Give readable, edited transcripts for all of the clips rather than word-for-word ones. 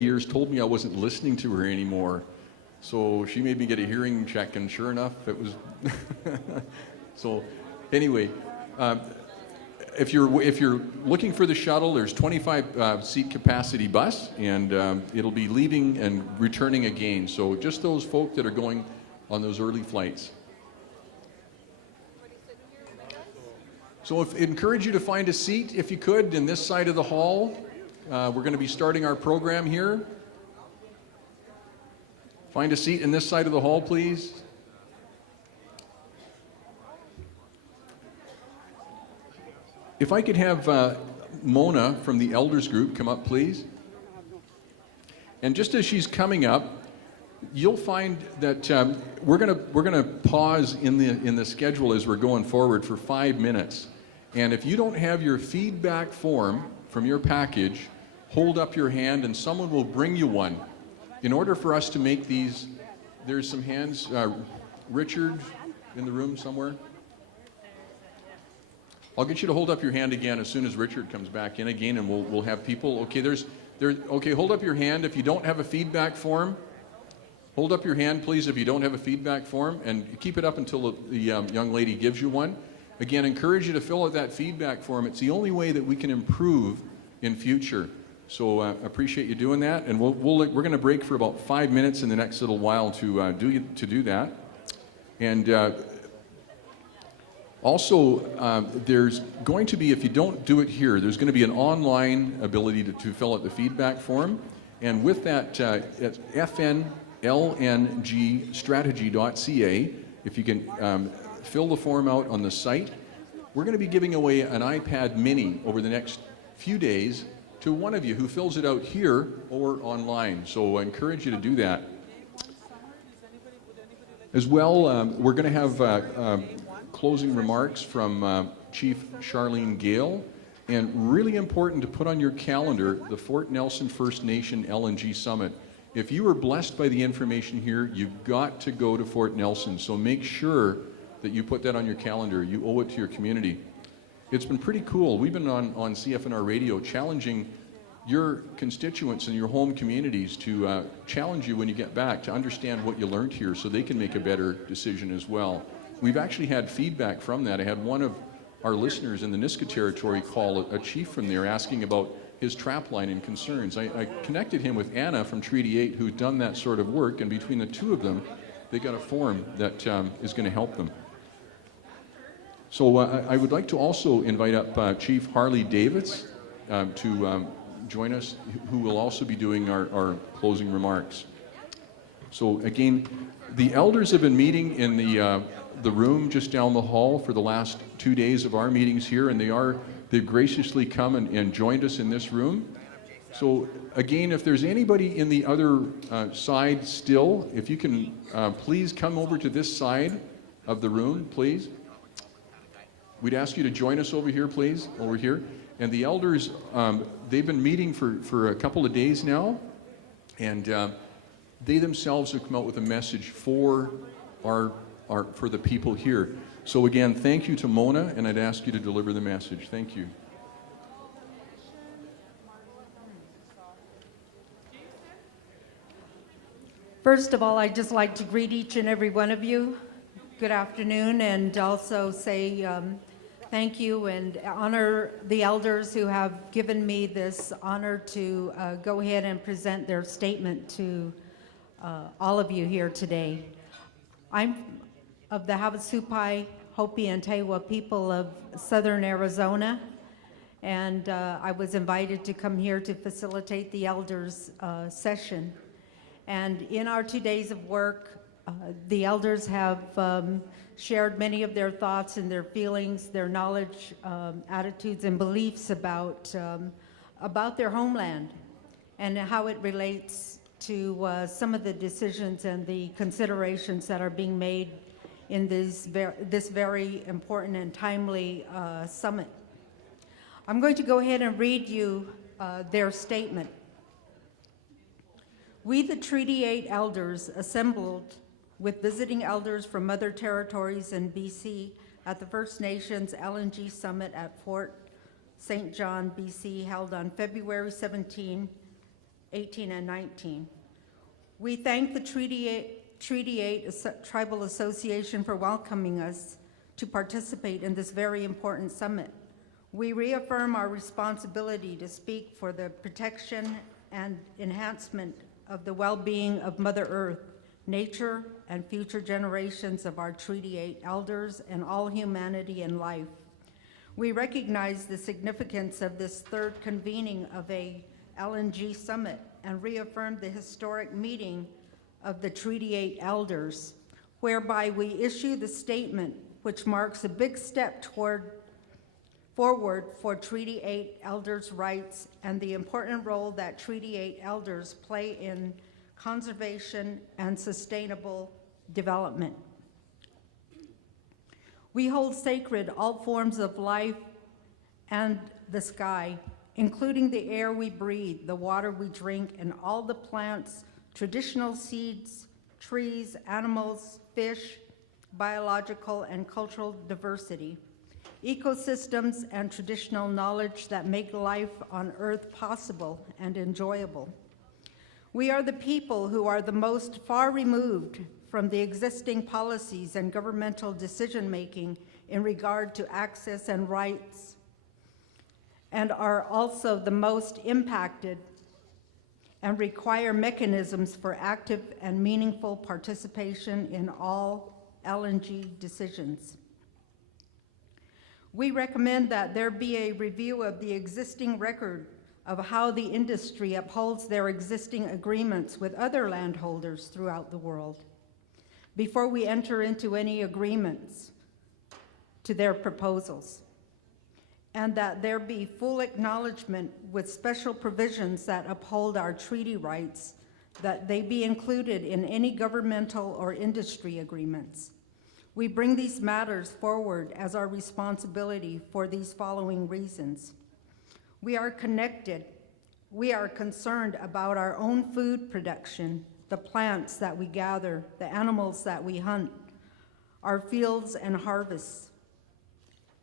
years told me I wasn't listening to her anymore. So she made me get a hearing check, and sure enough, it was. So anyway, if you're looking for the shuttle, there's 25 seat capacity bus, and it'll be leaving and returning again. So just those folk that are going on those early flights. So encourage you to find a seat, if you could, in this side of the hall. We're going to be starting our program here. Find a seat in this side of the hall, please. If I could have Mona from the elders group come up, please. And just as she's coming up, you'll find that we're gonna pause in the schedule as we're going forward for 5 minutes. And if you don't have your feedback form from your package, hold up your hand and someone will bring you one. In order for us to make these, there's some hands. Richard in the room somewhere. I'll get you to hold up your hand again as soon as Richard comes back in again, and we'll have people. Okay, okay, hold up your hand if you don't have a feedback form. Hold up your hand, please, if you don't have a feedback form, and keep it up until the young lady gives you one. Again, encourage you to fill out that feedback form. It's the only way that we can improve in future. So appreciate you doing that, and we're going to break for about 5 minutes in the next little while to do that. And also, there's going to be, if you don't do it here, there's going to be an online ability to fill out the feedback form. And with that, it's fnlngstrategy.ca. If you can fill the form out on the site. We're going to be giving away an iPad mini over the next few days to one of you who fills it out here or online. So I encourage you to do that. As well, we're going to have closing remarks from Chief Charlene Gale. And really important to put on your calendar, the Fort Nelson First Nation LNG Summit. If you were blessed by the information here, you've got to go to Fort Nelson. So make sure that you put that on your calendar. You owe it to your community. It's been pretty cool. We've been on CFNR Radio challenging your constituents and your home communities to challenge you when you get back to understand what you learned here so they can make a better decision as well. We've actually had feedback from that. I had one of our listeners in the Niska territory call a chief from there asking about his trap line and concerns. I connected him with Anna from Treaty 8 who's done that sort of work, and between the two of them, they got a form that is going to help them. So I would like to also invite up Chief Harley Davids to join us, who will also be doing our closing remarks. So again, the elders have been meeting in the room just down the hall for the last 2 days of our meetings here, and they've graciously come and joined us in this room. So again, if there's anybody in the other side still, if you can please come over to this side of the room, please. We'd ask you to join us over here, please, over here. And the elders, they've been meeting for a couple of days now, and they themselves have come out with a message for for the people here. So again, thank you to Mona, and I'd ask you to deliver the message. Thank you. First of all, I'd just like to greet each and every one of you. Good afternoon, and also say thank you and honor the elders who have given me this honor to go ahead and present their statement to all of you here today. I'm of the Havasupai, Hopi, and Tewa people of southern Arizona, and I was invited to come here to facilitate the elders session. And in our 2 days of work, the elders have shared many of their thoughts and their feelings, their knowledge, attitudes, and beliefs about their homeland and how it relates to some of the decisions and the considerations that are being made in this very important and timely summit. I'm going to go ahead and read you their statement. We, the Treaty 8 elders, assembled with visiting elders from other territories in BC at the First Nations LNG Summit at Fort St. John, BC, held on February 17, 18 and 19. We thank the Treaty 8 Tribal Association for welcoming us to participate in this very important summit. We reaffirm our responsibility to speak for the protection and enhancement of the well-being of Mother Earth, nature, and future generations of our Treaty 8 elders and all humanity and life. We recognize the significance of this third convening of a LNG summit and reaffirm the historic meeting of the Treaty 8 elders, whereby we issue the statement which marks a big step forward for Treaty 8 elders' rights and the important role that Treaty 8 elders play in conservation and sustainable development. We hold sacred all forms of life and the sky, including the air we breathe, the water we drink, and all the plants, traditional seeds, trees, animals, fish, biological and cultural diversity, ecosystems, and traditional knowledge that make life on Earth possible and enjoyable. We are the people who are the most far removed from the existing policies and governmental decision-making in regard to access and rights, and are also the most impacted and require mechanisms for active and meaningful participation in all LNG decisions. We recommend that there be a review of the existing record of how the industry upholds their existing agreements with other landholders throughout the world before we enter into any agreements to their proposals, and that there be full acknowledgement with special provisions that uphold our treaty rights, that they be included in any governmental or industry agreements. We bring these matters forward as our responsibility for these following reasons. We are connected. We are concerned about our own food production, the plants that we gather, the animals that we hunt, our fields and harvests,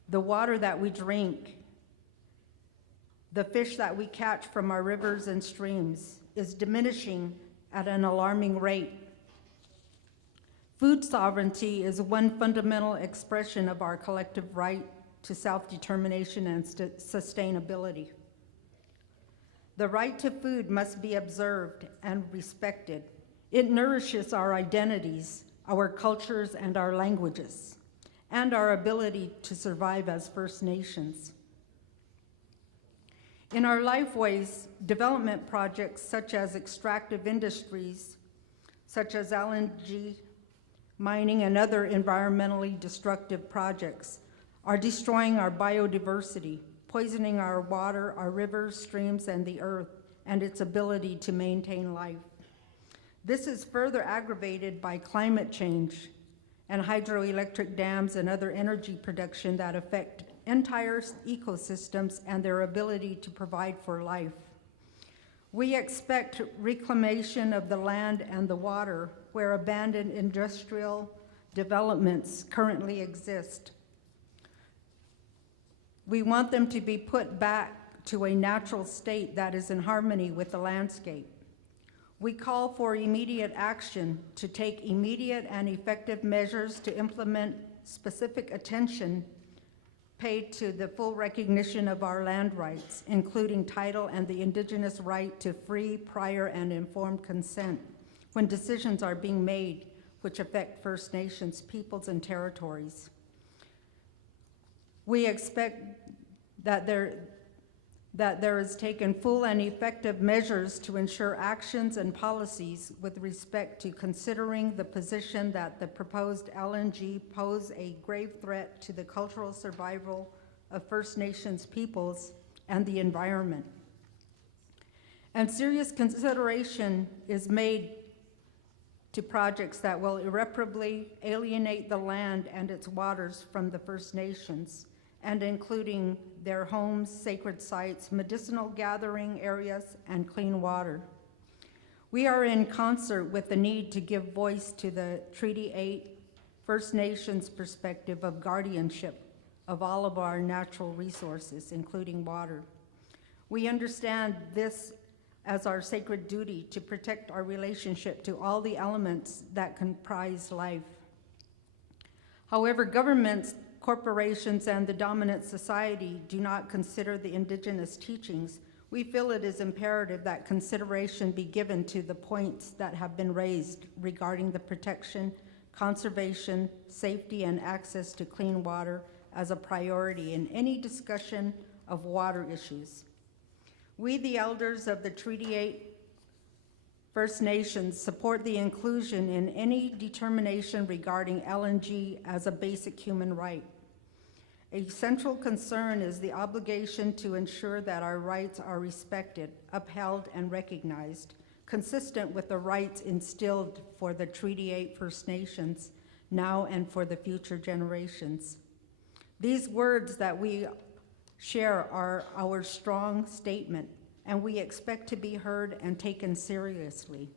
the water that we drink, the fish that we catch from our rivers and streams is diminishing at an alarming rate. Food sovereignty is one fundamental expression of our collective right to self-determination and sustainability. The right to food must be observed and respected. It nourishes our identities, our cultures, and our languages, and our ability to survive as First Nations. In our lifeways, development projects such as extractive industries, such as LNG, mining, and other environmentally destructive projects are destroying our biodiversity, poisoning our water, our rivers, streams, and the earth, and its ability to maintain life. This is further aggravated by climate change and hydroelectric dams and other energy production that affect entire ecosystems and their ability to provide for life. We expect reclamation of the land and the water where abandoned industrial developments currently exist. We want them to be put back to a natural state that is in harmony with the landscape. We call for immediate action to take immediate and effective measures to implement specific attention paid to the full recognition of our land rights, including title and the Indigenous right to free, prior, and informed consent when decisions are being made which affect First Nations peoples and territories. We expect that there is taken full and effective measures to ensure actions and policies with respect to considering the position that the proposed LNG pose a grave threat to the cultural survival of First Nations peoples and the environment. And serious consideration is made to projects that will irreparably alienate the land and its waters from the First Nations, and including their homes, sacred sites, medicinal gathering areas, and clean water. We are in concert with the need to give voice to the Treaty 8 First Nations perspective of guardianship of all of our natural resources, including water. We understand this as our sacred duty to protect our relationship to all the elements that comprise life. However, governments, corporations, and the dominant society do not consider the Indigenous teachings. We feel it is imperative that consideration be given to the points that have been raised regarding the protection, conservation, safety, and access to clean water as a priority in any discussion of water issues. We, the elders of the Treaty 8 First Nations, support the inclusion in any determination regarding LNG as a basic human right. A central concern is the obligation to ensure that our rights are respected, upheld, and recognized, consistent with the rights instilled for the Treaty 8 First Nations, now and for the future generations. These words that we share are our strong statement, and we expect to be heard and taken seriously.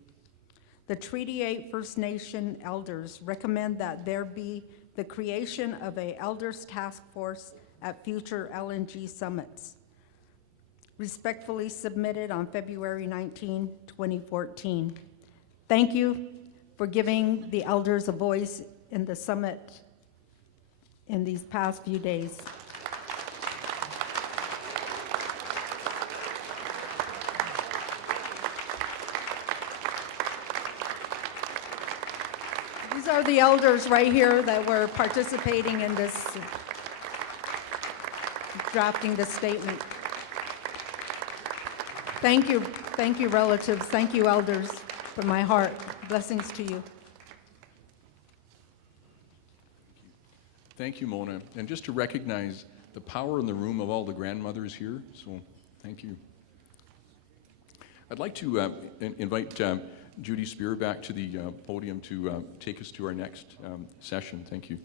The Treaty 8 First Nation elders recommend that there be the creation of an elders task force at future LNG summits. Respectfully submitted on February 19, 2014. Thank you for giving the elders a voice in the summit in these past few days. These are the elders right here that were participating in this, drafting this statement. Thank you, relatives. Thank you, elders, from my heart. Blessings to you. Thank you, Mona. And just to recognize the power in the room of all the grandmothers here, so thank you. I'd like to invite Judy Spear back to the podium to take us to our next session. Thank you.